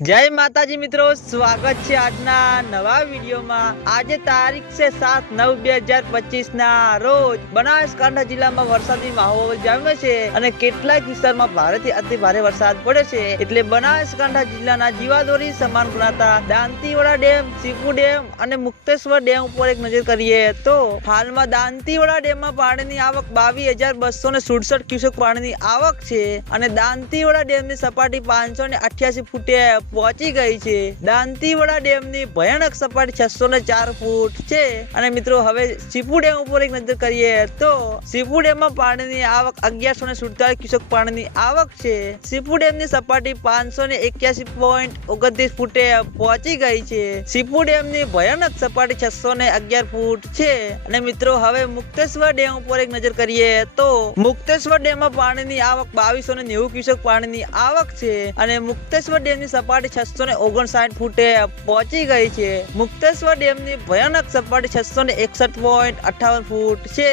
જય માતાજી મિત્રો, સ્વાગત છે આજના નવા વિડીયોમાં. આજે તારીખ છે સાત નવ બે હજાર પચીસ ના રોજ બનાસકાંઠા જિલ્લામાં વરસાદી માહોલ જામ્યો છે અને કેટલાક વિસ્તારમાં ભારેથી અતિ ભારે વરસાદ પડ્યો છે. એટલે બનાસકાંઠા જિલ્લાના જીવાદોરી સમાન ગણાતા દાંતીવાડા ડેમ સીપુ ડેમ અને મુક્તેશ્વર ડેમ ઉપર એક નજર કરીએ તો હાલમાં દાંતીવાડા ડેમમાં પાણીની આવક બાવીસ હજાર બસો ને સુડસઠ ક્યુસેક પાણીની આવક છે અને દાંતીવાડા ડેમની સપાટી પાંચસો ને અઠ્યાસી ફૂટે પહોંચી ગઈ છે. દાંતીવાડા ડેમની ભયાનક સપાટી છસો ને ચાર ફૂટ છે. અને મિત્રો, હવે સીપુ ડેમ ઉપર એક નજર કરીએ તો સીપુ ડેમમાં પાણીની આવક અગિયારસો ને સુડતાલીસ ક્યુસેક પાણીની આવક છે. સીપુ ડેમની સપાટી પાંચસો ને એક્યાસી પોઈન્ટ ઓગણત્રીસ ફૂટે પહોંચી ગઈ છે. સીપુ ડેમની ભયાનક સપાટી છસો ને અગિયાર ફૂટ છે. અને મિત્રો, હવે મુક્તેશ્વર ડેમ ઉપર એક નજર કરીએ તો મુક્તેશ્વર ડેમમાં પાણીની આવક બાવીસો ને નેવું ક્યુસેક પાણીની આવક છે. અને મુક્તેશ્વર ડેમની સપાટી છસો ને ઓગણસાઠ ફૂટે પહોંચી ગઈ છે. મુક્તેશ્વર ડેમની ભયાનક સપાટી છસો ને એકસઠ પોઈન્ટ અઠાવન ફૂટ છે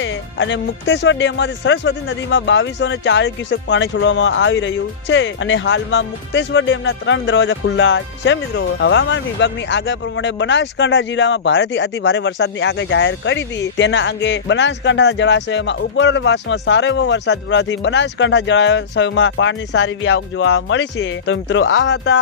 અને મુક્તેશ્વર ડેમમાંથી સરસ્વતી નદીમાં બાવીસો ને ચાલીસ ક્યુસેક પાણી છોડવામાં આવી રહ્યું છે અને હાલમાં મુક્તેશ્વર ડેમના ત્રણ દરવાજા ખુલ્લા છે મિત્રો. હવામાન વિભાગની આગાહી પ્રમાણે બનાસકાંઠા જિલ્લામાં ભારેથી અતિ ભારે વરસાદની આગાહી જાહેર કરી હતી. તેના અંગે બનાસકાંઠાના જળાશયોમાં ઉપરવાસમાં સારો એવો વરસાદ પડવાથી બનાસકાંઠા જળાશયોમાં પાણીની સારી એવી આવક જોવા મળી છે. તો મિત્રો આ હતા